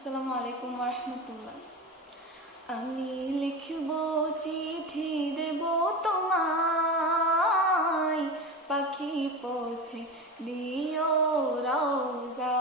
আসসালামু আলাইকুম ওয়া রাহমাতুল্লাহ। আমি লিখব চিঠি দেব তোমায়, পাখি পৌঁছে দিও রওজা।